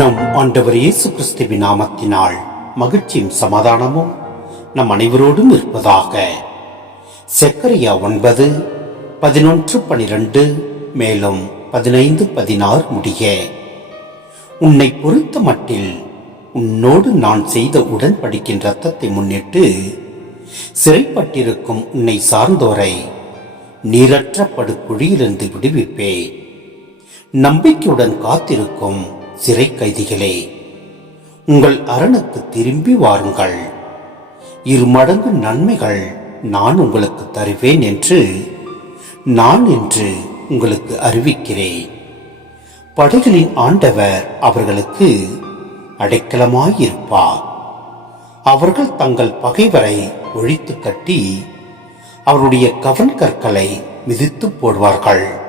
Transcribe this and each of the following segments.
நம் ஆண்டவர் இயேசு கிறிஸ்துவின் நாமத்தினால் மகிழ்ச்சியும் சமாதானமும் நம் அனைவரோடும் இருப்பதாக. செக்கரியா ஒன்பது பதினொன்று பனிரெண்டு மேலும் பதினைந்து பதினாறு முடிய. உன்னை பொறுத்த மட்டில் உன்னோடு நான் செய்த உடன்படிக்கின் ரத்தத்தை முன்னிட்டு சிறைப்பட்டிருக்கும் உன்னை சார்ந்தோரை நீரற்ற படுகுழியிலிருந்து விடுவிப்பேன். நம்பிக்கையுடன் காத்திருக்கும் சிறை கைதிகளே உங்கள் அரணுக்கு திரும்பி வாருங்கள். இரு மடங்கு நன்மைகள் நான் உங்களுக்கு தருவேன் என்று நான் என்று உங்களுக்கு அறிவிக்கிறேன். படைகளின் ஆண்டவர் அவர்களுக்கு அடைக்கலமாயிருப்பார். அவர்கள் தங்கள் பகைவரை ஒழித்து கட்டி அவருடைய கவன் கற்களை மிதித்து போடுவார்கள்.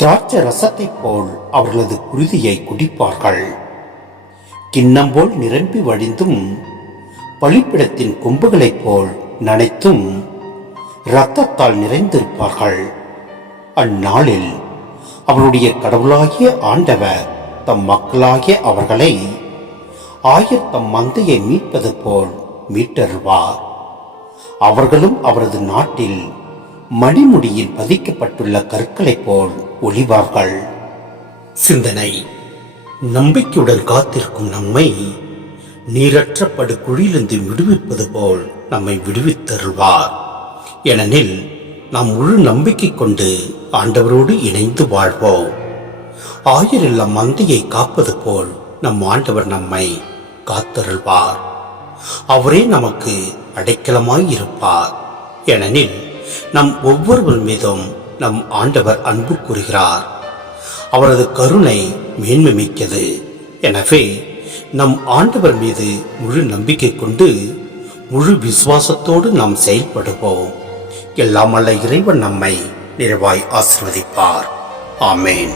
திராட்சை ரசத்தைப் போல் அவர்களது குருதியை குடிப்பார்கள். கிண்ணம் போல் நிரம்பி வழிந்தும் பழிப்பிடத்தின் கொம்புகளைப் போல் நனைத்தும் இரத்தத்தால் நிறைந்திருப்பார்கள். அந்நாளில் அவருடைய கடவுளாகிய ஆண்டவர் தம் மக்களாகிய அவர்களை ஆயிரத்தம் மந்தையை மீட்பது போல் மீட்டருவார். அவர்களும் அவரது நாட்டில் மணிமுடியில் பதிக்கப்பட்டுள்ள கற்களைப் போல் ஒளிவார்கள். சிந்தனை. நம்பிக்கையுடன் காத்திருக்கும் நம்மை நீரற்ற குழியிலிருந்து விடுவிப்பது போல் நம்மை விடுவித்தருள்வார். ஏனெனில் நாம் முழு நம்பிக்கை கொண்டு ஆண்டவரோடு இணைந்து வாழ்வோம். ஆயிரில்ல மந்தையை காப்பது போல் நம் ஆண்டவர் நம்மை காத்தருள்வார். அவரே நமக்கு அடைக்கலமாய் இருப்பார். ஏனெனில் நம் ஒவ்வொருவர் மீதும் நம் ஆண்டவர் அன்பு கூறுகிறார். அவரது கருணை மேன்மை மிக்கது எனவே நம் ஆண்டவர் மீது முழு நம்பிக்கை கொண்டு முழு விசுவாசத்தோடு நாம் செயல்படுவோம். எல்லாமல்ல இறைவன் நம்மை நிறைவாய் ஆசிர்வதிப்பார். ஆமேன்.